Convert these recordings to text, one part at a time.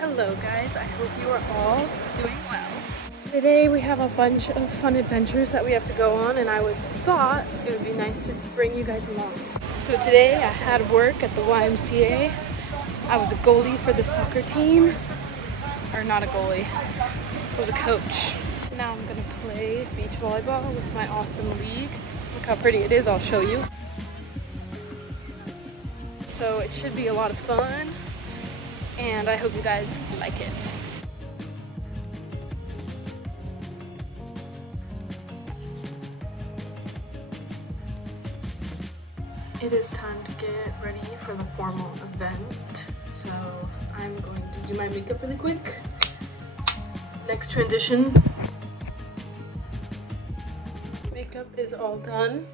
Hello guys, I hope you are all doing well. Today we have a bunch of fun adventures that we have to go on, and I thought it would be nice to bring you guys along. So today I had work at the YMCA. I was a goalie for the soccer team. Or not a goalie, I was a coach. Now I'm gonna play beach volleyball with my awesome league. Look how pretty it is, I'll show you. So it should be a lot of fun, and I hope you guys like it. It is time to get ready for the formal event, so I'm going to do my makeup really quick. Next transition. Makeup is all done.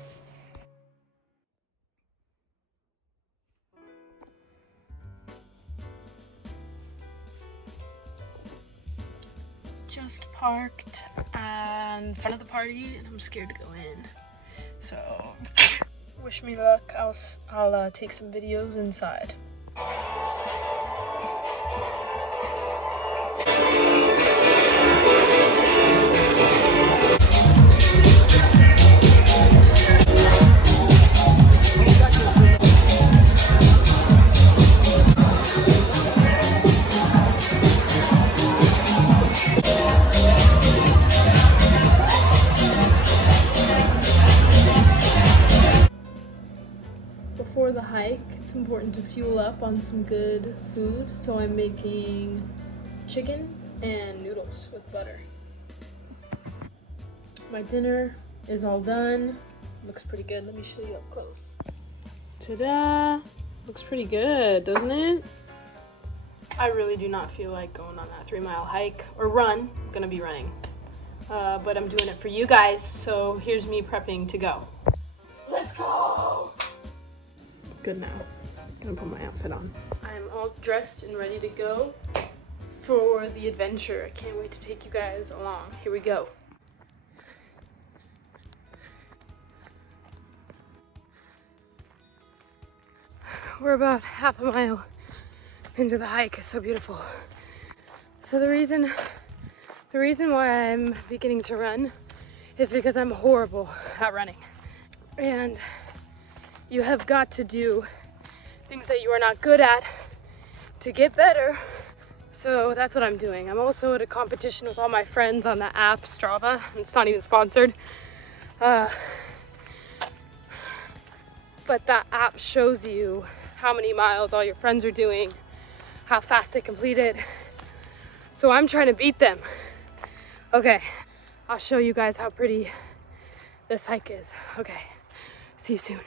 Just parked in front of the party and I'm scared to go in. So wish me luck. I'll take some videos inside. Before the hike, it's important to fuel up on some good food, so I'm making chicken and noodles with butter. My dinner is all done. Looks pretty good. Let me show you up close. Ta-da! Looks pretty good, doesn't it? I really do not feel like going on that 3-mile hike or run. I'm gonna be running. But I'm doing it for you guys, so here's me prepping to go. Let's go! Good now. I'm gonna put my outfit on. I'm all dressed and ready to go for the adventure. I can't wait to take you guys along. Here we go. We're about half a mile into the hike. It's so beautiful. So the reason why I'm beginning to run is because I'm horrible at running. And you have got to do things that you are not good at to get better. So that's what I'm doing. I'm also at a competition with all my friends on the app Strava. It's not even sponsored. But that app shows you how many miles all your friends are doing, how fast they complete it. So I'm trying to beat them. Okay, I'll show you guys how pretty this hike is. Okay, see you soon.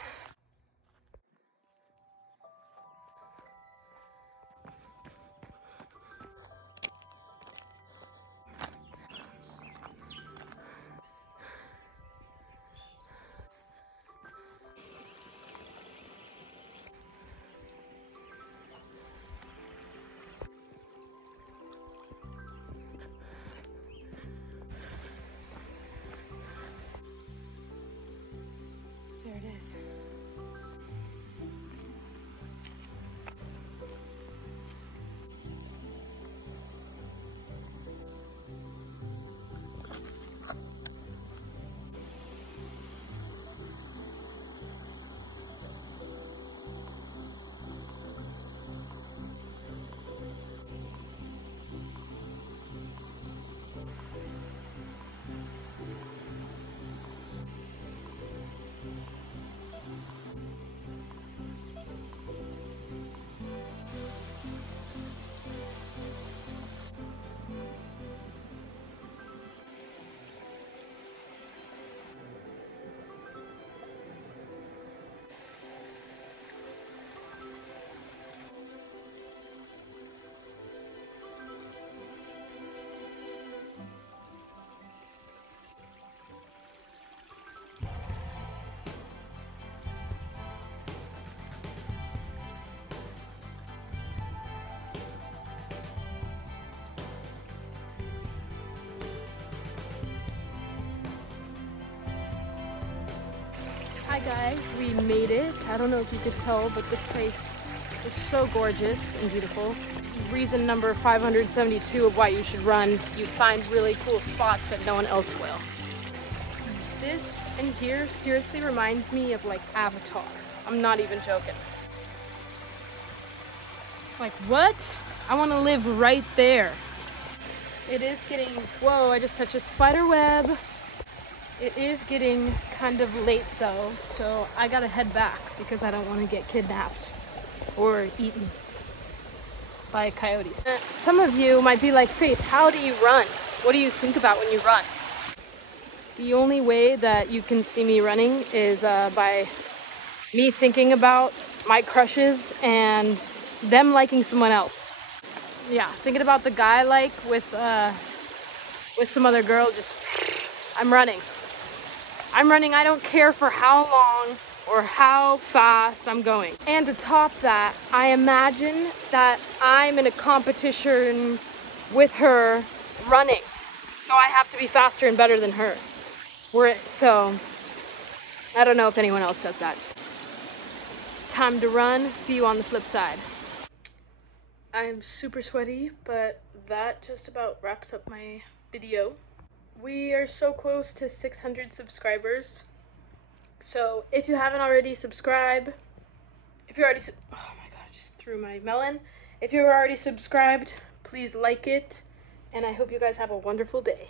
There it is. Hi guys, we made it. I don't know if you could tell, but this place is so gorgeous and beautiful. Reason number 572 of why you should run. You find really cool spots that no one else will. This in here seriously reminds me of like Avatar. I'm not even joking. Like what? I want to live right there. It is getting, whoa, I just touched a spider web. It is getting kind of late though, so I gotta head back because I don't want to get kidnapped or eaten by coyotes. Some of you might be like, Faith, how do you run? What do you think about when you run? The only way that you can see me running is by me thinking about my crushes and them liking someone else. Yeah, thinking about the guy I like with some other girl, just, I'm running. I'm running, I don't care for how long or how fast I'm going. And to top that, I imagine that I'm in a competition with her running. So I have to be faster and better than her. So, I don't know if anyone else does that. Time to run, see you on the flip side. I'm super sweaty, but that just about wraps up my video. We are so close to 600 subscribers. So if you haven't already subscribed, oh my god, I just threw my melon. If you're already subscribed, please like it, and I hope you guys have a wonderful day.